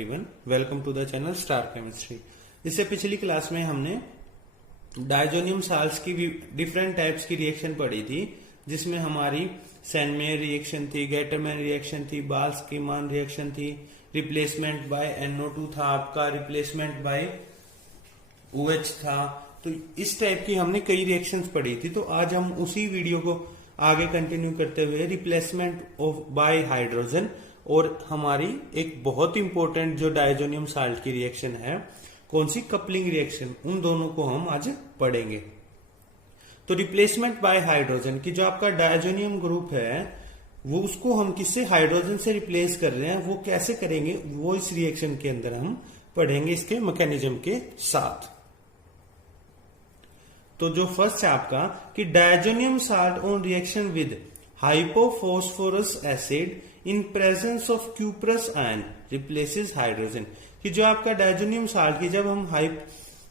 Everyone, welcome to the channel star chemistry. इससे पिछली class में हमने डायजोनियम साल्ट्स की डिफरेंट टाइप्स की रिएक्शन पढ़ी थी, जिसमें हमारी सैनमेयर रिएक्शन थी, गेटरमैन रिएक्शन थी, बाल्स-कीमान रिएक्शन थी, रिप्लेसमेंट बाय NO2 था, आपका रिप्लेसमेंट बाय OH था। तो इस टाइप की हमने कई रिएक्शंस पढ़ी थी। तो आज हम उसी वीडियो को आगे कंटिन्यू करते हुए रिप्लेसमेंट ऑफ बाय हाइड्रोजन और हमारी एक बहुत इंपॉर्टेंट जो डायजोनियम साल्ट की रिएक्शन है, कौन सी, कपलिंग रिएक्शन, उन दोनों को हम आज पढ़ेंगे। तो रिप्लेसमेंट बाय हाइड्रोजन की जो आपका डायजोनियम ग्रुप है, वो उसको हम किससे, हाइड्रोजन से रिप्लेस कर रहे हैं। वो कैसे करेंगे वो इस रिएक्शन के अंदर हम पढ़ेंगे, इसके मैकेनिज्म के साथ। तो जो फर्स्ट है आपका कि diazonium salt on reaction with hypophosphorous acid in presence of cuprous ion replaces hydrogen. कि जो आपका डायजोनियम साल्ट की जब हम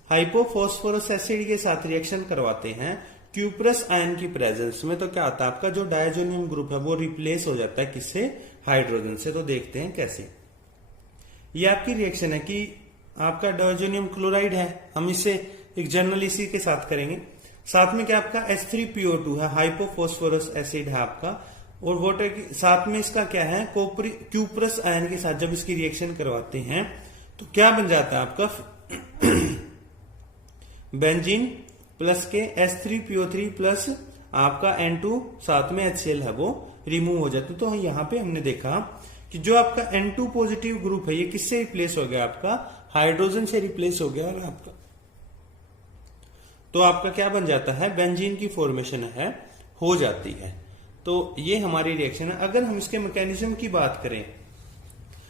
हाइपोफॉस्फोरस एसिड के साथ रिएक्शन करवाते हैं क्यूप्रस आयन की प्रेजेंस में, तो क्या होता है, आपका जो डायजोनियम ग्रुप है वो रिप्लेस हो जाता है किससे, हाइड्रोजन से। तो देखते हैं कैसे। ये आपकी रिएक्शन है कि आपका डायजोनियम क्लोराइड है, हम इससे एक जनरल इसी के साथ करेंगे। साथ में क्या आपका H3PO2 है, हाइपोफॉस्फोरस एसिड है आपका, और वाटर के साथ में इसका क्या है, क्यूप्रस आयन के साथ जब इसकी रिएक्शन करवाते हैं तो क्या बन जाता है आपका बेंजीन प्लस के H3PO3 प्लस आपका N2 साथ में HCl है, वो रिमूव हो जाते। तो यहां पे हमने देखा कि जो आपका N2 पॉजिटिव ग्रुप है ये किससे रिप्लेस हो गया, आपका हाइड्रोजन से रिप्लेस हो गया, और आपका तो आपका क्या बन जाता है, बेंजीन की फॉर्मेशन है, हो जाती है। तो ये हमारी रिएक्शन है। अगर हम इसके मैकेनिज्म की बात करें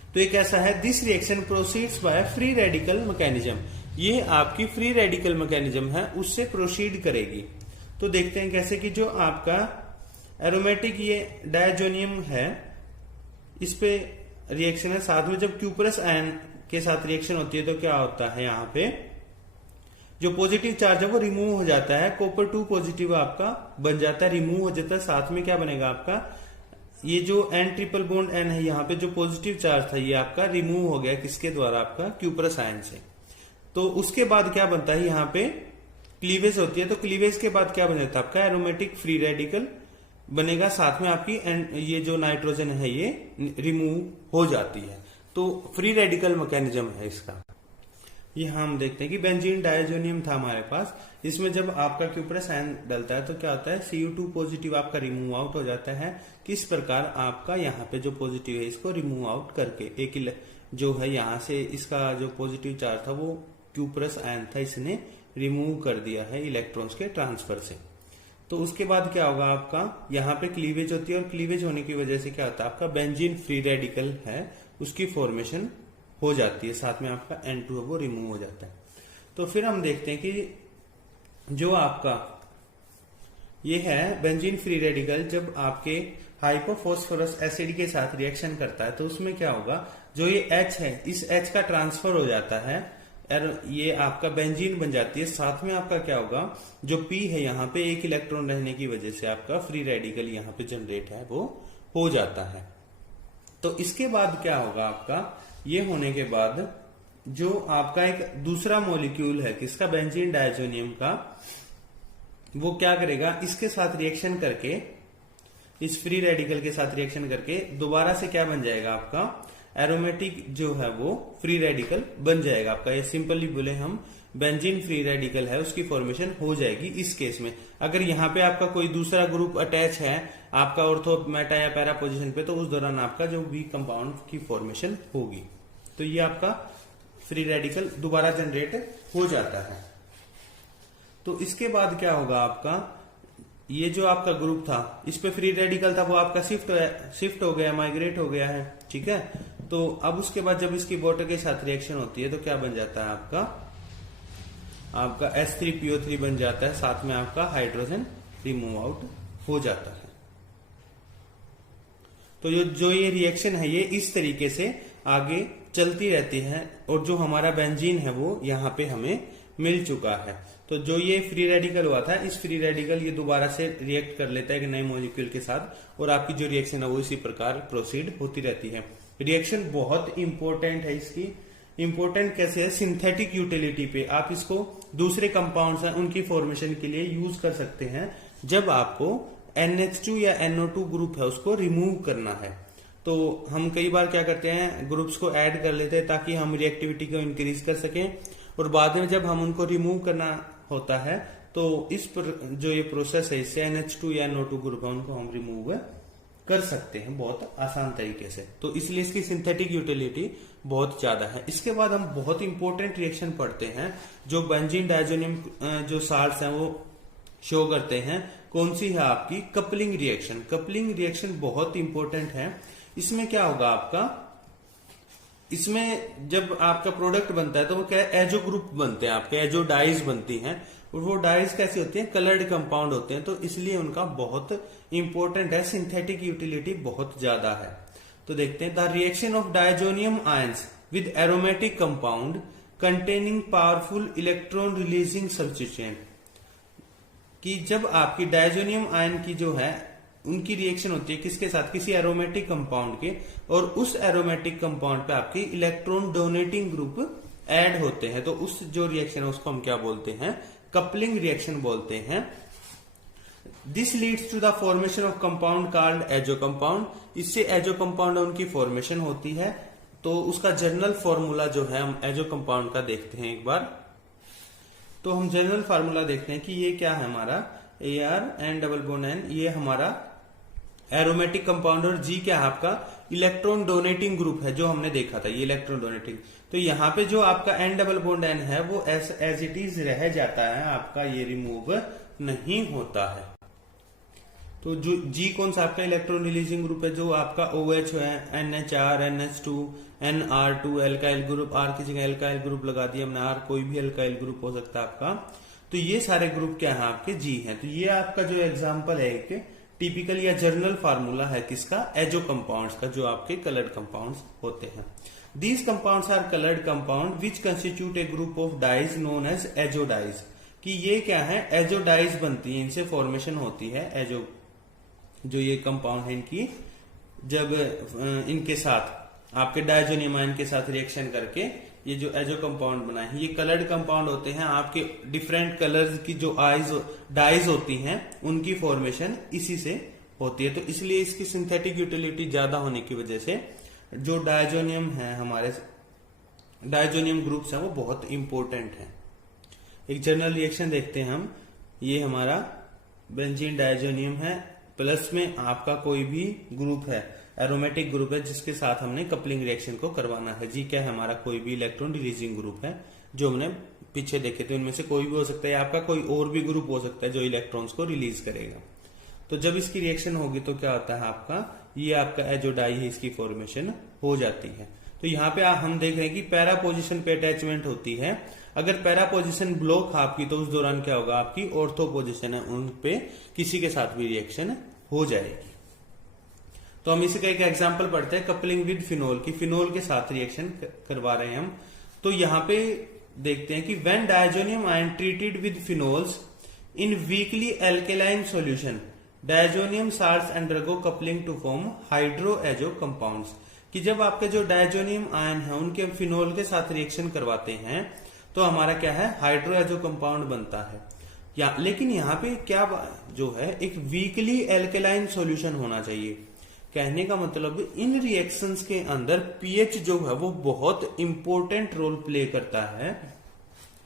तो एक ऐसा है, this reaction proceeds by free radical mechanism. ये आपकी फ्री रेडिकल मैकेनिज्म है, उससे प्रोसीड करेगी। तो देखते हैं कैसे कि जो आपका एरोमेटिक ये डायजोनियम है, इस पे रिएक्शन है, साथ में जब क्यूप्रस आयन के साथ रिएक्शन होती है तो क्या होता है, यहाँ पे जो पॉजिटिव चार्ज है वो रिमूव हो जाता है, कॉपर 2 पॉजिटिव आपका बन जाता है, रिमूव हो जाता है। साथ में क्या बनेगा आपका, ये जो N ट्रिपल बॉन्ड N है, यहाँ पे जो पॉजिटिव चार्ज था ये आपका रिमूव हो गया, किसके द्वारा, आपका क्यूप्रस आयन से। तो उसके बाद क्या बनता है, यहाँ पे क्लीवेज होती है। तो क्लीवेज के बाद क्या बन जाता है, आपका एरोमेटिक फ्री रेडिकल बनेगा, साथ में आपकी ये जो नाइट्रोजन है ये रिमूव हो जाती है। तो फ्री रेडिकल मैकेनिज्म है इसका। ये हम देखते हैं कि बेंजीन डायजोनियम था हमारे पास, इसमें जब आपका क्यूप्रस आयन डलता है तो क्या होता है, Cu2 पॉजिटिव आपका रिमूव आउट हो जाता है। किस प्रकार, आपका यहाँ पे जो पॉजिटिव है इसको रिमूव आउट करके एक जो है यहाँ से इसका जो पॉजिटिव चार्ज था वो क्यूप्रस आयन था, इसने रिमूव कर दिया है इलेक्ट्रॉन्स के ट्रांसफर से। तो उसके बाद क्या होगा, आपका यहाँ पे क्लीवेज होती है, और क्लीवेज होने की वजह से क्या होता है, आपका बेंजीन फ्री रेडिकल है उसकी फॉर्मेशन हो जाती है, साथ में आपका N2 है वो रिमूव हो जाता है। तो फिर हम देखते हैं कि जो आपका ये है बेंजीन फ्री रेडिकल, जब आपके हाइपोफॉस्फोरस एसिड के साथ रिएक्शन करता है तो उसमें क्या होगा, जो ये H है इस H का ट्रांसफर हो जाता है, ये आपका बेंजीन बन जाती है। साथ में आपका क्या होगा, जो P है यहाँ पे एक इलेक्ट्रॉन रहने की वजह से आपका फ्री रेडिकल यहाँ पे जनरेट है वो हो जाता है। तो इसके बाद क्या होगा, आपका ये होने के बाद जो आपका एक दूसरा मॉलिक्यूल है किसका, बेंजीन डायजोनियम का, वो क्या करेगा, इसके साथ रिएक्शन करके, इस फ्री रेडिकल के साथ रिएक्शन करके दोबारा से क्या बन जाएगा, आपका एरोमेटिक जो है वो फ्री रेडिकल बन जाएगा आपका। ये सिंपली बोले हम बेंजीन फ्री रेडिकल है उसकी फॉर्मेशन हो जाएगी इस केस में। अगर यहाँ पे आपका कोई दूसरा ग्रुप अटैच है आपका ऑर्थो मेटा या पैरा पोजीशन पे, तो उस दौरान आपका जो वीक कंपाउंड की फॉर्मेशन होगी। तो ये आपका फ्री रेडिकल दोबारा जनरेट हो जाता है। तो इसके बाद क्या होगा, आपका ये जो आपका ग्रुप था इस पे फ्री रेडिकल था वो आपका शिफ्ट हो गया, माइग्रेट हो गया है, ठीक है। तो अब उसके बाद जब इसकी वाटर के साथ रिएक्शन होती है तो क्या बन जाता है, आपका H3PO3 बन जाता है, साथ में आपका हाइड्रोजन रिमूव आउट हो जाता है। तो जो ये रिएक्शन है ये इस तरीके से आगे चलती रहती है, और जो हमारा बेंजीन है वो यहाँ पे हमें मिल चुका है। तो जो ये फ्री रेडिकल हुआ था, इस फ्री रेडिकल ये दोबारा से रिएक्ट कर लेता है एक नए मॉलिक्यूल के साथ, और आपकी जो रिएक्शन है वो इसी प्रकार प्रोसीड होती रहती है। रिएक्शन बहुत इंपॉर्टेंट है। इसकी इंपॉर्टेंट कैसे है, सिंथेटिक यूटिलिटी पे आप इसको दूसरे कंपाउंड्स हैं उनकी फॉर्मेशन के लिए यूज कर सकते हैं। जब आपको NH2 या NO2 ग्रुप है उसको रिमूव करना है, तो हम कई बार क्या करते हैं, ग्रुप्स को ऐड कर लेते हैं ताकि हम रिएक्टिविटी को इंक्रीज कर सकें, और बाद में जब हम उनको रिमूव करना होता है तो जो ये प्रोसेस है, इससे NH2 या NO2 ग्रुप है उनको हम रिमूव कर सकते हैं बहुत आसान तरीके से। तो इसलिए इसकी सिंथेटिक यूटिलिटी बहुत ज्यादा है। इसके बाद हम बहुत इंपॉर्टेंट रिएक्शन पढ़ते हैं जो बेंजीन डायजोनियम जो साल्ट्स हैं वो शो करते हैं। कौन सी है आपकी, कपलिंग रिएक्शन। कपलिंग रिएक्शन बहुत इंपॉर्टेंट है। इसमें क्या होगा आपका, इसमें जब आपका प्रोडक्ट बनता है तो वो क्या है, एजो ग्रुप बनते हैं आपके, एजो डाइज बनती हैं, और वो डाइज कैसी होती हैं, कलर्ड कंपाउंड होते हैं, तो इसलिए उनका बहुत इंपॉर्टेंट है, सिंथेटिक यूटिलिटी बहुत ज्यादा है। तो देखते हैं, the reaction of diazonium ions with aromatic compound containing powerful electron releasing substituent, कि जब आपकी डायजोनियम आयन की जो है उनकी रिएक्शन होती है किसके साथ, किसी एरोमेटिक कंपाउंड के, और उस एरोमेटिक कंपाउंड पे आपके इलेक्ट्रॉन डोनेटिंग ग्रुप ऐड होते हैं, तो उस जो रिएक्शन है उसको हम क्या बोलते हैं, कपलिंग रिएक्शन बोलते हैं। This leads to the formation of compound called azo compound. इससे एजो कंपाउंड उनकी फॉर्मेशन होती है। तो उसका जनरल फॉर्मूला जो है हम एजो कंपाउंड का देखते हैं एक बार। तो हम जनरल फार्मूला देखते हैं कि ये क्या है हमारा, AR डबल बॉन्ड N, ये हमारा एरोमेटिक कंपाउंड, और G क्या है आपका इलेक्ट्रॉन डोनेटिंग ग्रुप है जो हमने देखा था, ये इलेक्ट्रॉन डोनेटिंग। तो यहाँ पे जो आपका N डबल बॉन्ड N है वो एज इट इज रह जाता है, आपका ये रिमूव नहीं होता है। तो जो G कौन सा आपका इलेक्ट्रॉन रिलीजिंग ग्रुप है, जो आपका OH है, NHR, NH2, NR2 alkyl group, R की जगह एल्काइल ग्रुप लगा दिया हमने, R कोई भी एल्काइल ग्रुप हो सकता है आपका। तो ये सारे ग्रुप क्या है आपके, G है। तो ये आपका जो एग्जांपल है एक टिपिकल या जर्नल फार्मूला है किसका, एजो कंपाउंड्स का, जो आपके कलर्ड कंपाउंड्स होते हैं। These compounds are coloured compound which constitute a group of dyes known as azo dyes, कि ये क्या है, एजो डाइज बनती है, इनसे फॉर्मेशन होती है एजो, जो ये कंपाउंड है इनकी जब इनके साथ आपके डायजोनियम आयन के साथ रिएक्शन करके ये जो एजो कंपाउंड बना है, ये कलर्ड कंपाउंड होते हैं। आपके डिफरेंट कलर्स की जो डाइज होती हैं उनकी फॉर्मेशन इसी से होती है। तो इसलिए इसकी सिंथेटिक यूटिलिटी ज्यादा होने की वजह से जो डायजोनियम है, हमारे डायजोनियम ग्रुप्स हैं वो बहुत इंपॉर्टेंट है। एक जनरल रिएक्शन देखते हैं हम, ये हमारा बेंजीन डायजोनियम है, प्लस में आपका कोई भी ग्रुप है, एरोमेटिक ग्रुप है, जिसके साथ हमने कपलिंग रिएक्शन को करवाना है। जी क्या है हमारा, कोई भी इलेक्ट्रॉन रिलीजिंग ग्रुप है जो हमने पीछे देखे थे, उनमें से कोई भी हो सकता है, आपका कोई और भी ग्रुप हो सकता है जो इलेक्ट्रॉन्स को रिलीज करेगा। तो जब इसकी रिएक्शन होगी तो क्या होता है आपका, ये आपका एजो डाई है, इसकी फॉर्मेशन हो जाती है। तो यहाँ पे हम देख रहे हैं कि पैरा पोजिशन पे अटैचमेंट होती है। अगर पैरा पोजिशन ब्लॉक आपकी तो उस दौरान क्या होगा, आपकी ऑर्थो पोजिशन है उन पे किसी के साथ भी रिएक्शन हो जाएगी। तो हम इसी का एक एग्जांपल पढ़ते हैं, कपलिंग विद फिनोल, की फिनोल के साथ रिएक्शन करवा रहे हैं हम। तो यहाँ पे देखते हैं कि when diazonium ion treated with phenols in weakly alkaline solution, diazonium salts undergo coupling to form hydro azo compounds, कि जब आपके जो डायजोनियम आयन है उनके फिनोल के साथ रिएक्शन करवाते हैं तो हमारा क्या है, हाइड्रो एजो कंपाउंड बनता है। लेकिन यहाँ पे क्या जो है, एक वीकली एल्केलाइन सॉल्यूशन होना चाहिए। कहने का मतलब इन रिएक्शंस के अंदर पीएच जो है वो बहुत इंपॉर्टेंट रोल प्ले करता है।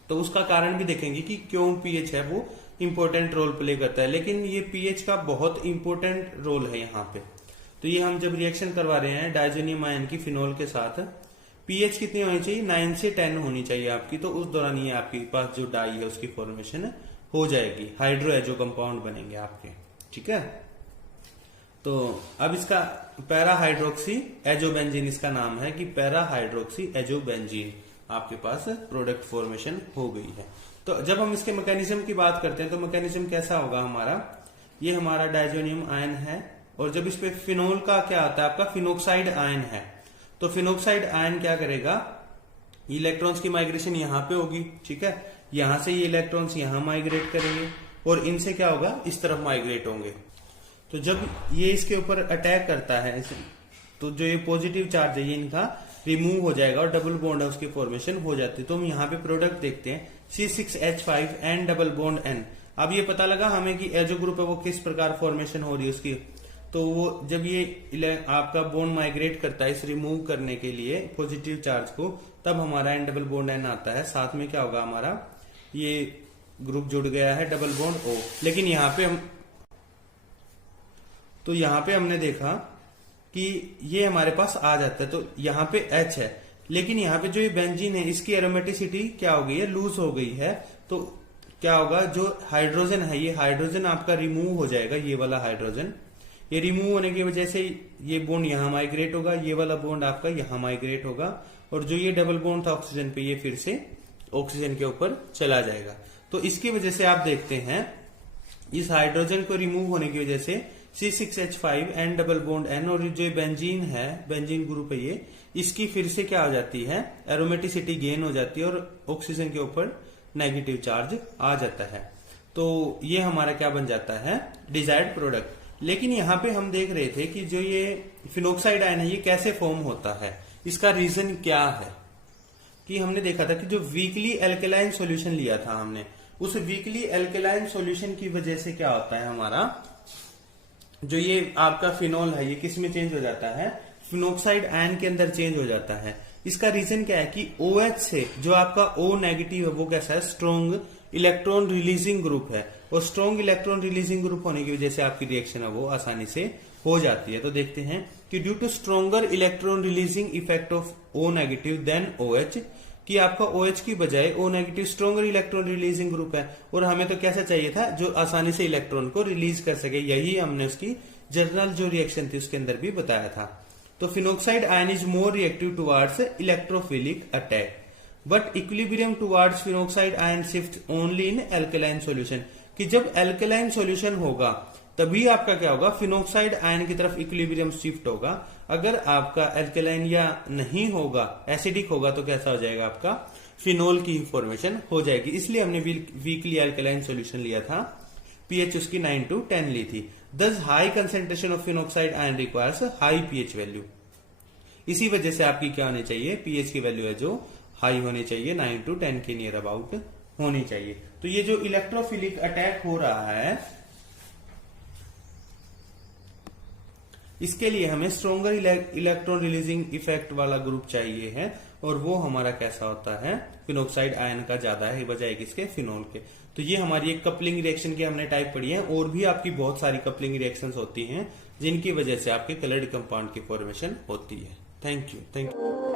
तो उसका कारण भी देखेंगे कि क्यों पीएच है वो इंपॉर्टेंट रोल प्ले करता है, लेकिन ये पीएच का बहुत इंपॉर्टेंट रोल है यहाँ पे। तो ये हम जब रिएक्शन करवा रहे हैं डायजोनियम आयन की फिनोल के साथ, पीएच कितनी होनी चाहिए, 9 से 10 होनी चाहिए आपकी। तो उस दौरान ये आपके पास जो डाई है उसकी फॉर्मेशन हो जाएगी, हाइड्रो एजो कंपाउंड बनेंगे आपके, ठीक है। तो अब इसका पैरा हाइड्रोक्सी एजोबेंजीन इसका नाम है, कि पैरा हाइड्रोक्सी एजोबेंजीन आपके पास प्रोडक्ट फॉर्मेशन हो गई है। तो जब हम इसके मैकेनिज्म की बात करते हैं तो मैकेनिज्म कैसा होगा हमारा, ये हमारा डायजोनियम आयन है, और जब इस पे फिनोल का क्या आता है, आपका फिनोक्साइड आयन है। तो फिनोक्साइड आयन क्या करेगा, इलेक्ट्रॉन्स की माइग्रेशन यहाँ पे होगी, ठीक है, यहां से ये इलेक्ट्रॉन्स यहां माइग्रेट करेंगे और इनसे क्या होगा, इस तरफ माइग्रेट होंगे। तो जब ये इसके ऊपर अटैक करता है तो जो ये पॉजिटिव चार्ज है ये इनका रिमूव हो जाएगा और डबल बॉन्ड है उसकी फॉर्मेशन हो जाती है। तो हम यहाँ पे प्रोडक्ट देखते हैं C6H5N डबल बॉन्ड N। अब ये पता लगा हमें कि एजो ग्रुप है वो किस प्रकार फॉर्मेशन हो रही है उसकी। तो वो जब ये आपका बॉन्ड माइग्रेट करता है इस रिमूव करने के लिए पॉजिटिव चार्ज को, तब हमारा N डबल बॉन्ड N आता है। साथ में क्या होगा, हमारा ये ग्रुप जुड़ गया है डबल बॉन्ड O। लेकिन यहाँ पे हमने देखा कि ये हमारे पास आ जाता है, तो यहाँ पे H है, लेकिन यहाँ पे जो ये बेंजीन है इसकी एरोमेटिसिटी क्या हो गई है, लूज हो गई है। तो क्या होगा, जो हाइड्रोजन है ये हाइड्रोजन आपका रिमूव हो जाएगा, ये वाला हाइड्रोजन। ये रिमूव होने की वजह से ये बॉन्ड यहां माइग्रेट होगा, ये वाला बॉन्ड आपका यहां माइग्रेट होगा, और जो ये डबल बॉन्ड था ऑक्सीजन पे ये फिर से ऑक्सीजन के ऊपर चला जाएगा। तो इसकी वजह से आप देखते हैं इस हाइड्रोजन को रिमूव होने की वजह से C6H5N डबल बॉन्ड N और जो बेंजीन है, बेंजीन ग्रुप है ये, इसकी फिर से क्या हो जाती है, एरोमेटिसिटी गेन हो जाती है और ऑक्सीजन के ऊपर नेगेटिव चार्ज आ जाता है। तो ये हमारा क्या बन जाता है, डिजायर्ड प्रोडक्ट। लेकिन यहाँ पे हम देख रहे थे कि जो ये फिनोक्साइड आयन है ये कैसे फॉर्म होता है, इसका रीजन क्या है, कि हमने देखा था कि जो वीकली एल्केलाइन सॉल्यूशन लिया था हमने, उस वीकली एल्केलाइन सॉल्यूशन की वजह से क्या होता है, हमारा जो ये आपका फिनोल है ये किस में चेंज हो जाता है, फिनोक्साइड आयन के अंदर चेंज हो जाता है। इसका रीजन क्या है कि OH से जो आपका O नेगेटिव है वो कैसा है, स्ट्रॉन्ग इलेक्ट्रॉन रिलीजिंग ग्रुप है, और स्ट्रॉन्ग इलेक्ट्रॉन रिलीजिंग ग्रुप होने की वजह से आपकी रिएक्शन है वो आसानी से हो जाती है। तो देखते हैं कि due to stronger electron releasing effect of O negative than OH, कि आपका OH की बजाय O negative stronger electron releasing group है, और हमें तो कैसा चाहिए था, जो आसानी से इलेक्ट्रॉन को रिलीज कर सके। यही हमने उसकी जनरल जो रिएक्शन थी उसके अंदर भी बताया था। तो phenoxide ion is more reactive towards electrophilic attack, but equilibrium towards phenoxide ion shift only in alkaline solution, कि जब एल्केलाइन सॉल्यूशन होगा तभी आपका क्या होगा, फिनोक्साइड आयन की तरफ इक्विलिब्रियम शिफ्ट होगा। अगर आपका एल्केलाइन या नहीं होगा, एसिडिक होगा, तो कैसा हो जाएगा, आपका फिनोल की फॉर्मेशन हो जाएगी। इसलिए हमने वीकली एल्केलाइन सॉल्यूशन लिया था, पीएच उसकी 9 to 10 ली थी। Thus high concentration of phenoxide ion requires high pH value. इसी वजह से आपकी क्या होनी चाहिए, पीएच की वैल्यू है जो हाई होनी चाहिए, 9 to 10 के नियर अबाउट होनी चाहिए। तो ये जो इलेक्ट्रोफिलिक अटैक हो रहा है इसके लिए हमें स्ट्रॉन्गर इलेक्ट्रॉन रिलीजिंग इफेक्ट वाला ग्रुप चाहिए है, और वो हमारा कैसा होता है, फिनोक्साइड आयन का ज्यादा है बजाय किसके, फिनोल के। तो ये हमारी एक कपलिंग रिएक्शन की हमने टाइप पढ़ी है, और भी आपकी बहुत सारी कपलिंग रिएक्शंस होती हैं जिनकी वजह से आपके कलर्ड कंपाउंड की फॉर्मेशन होती है। Thank you.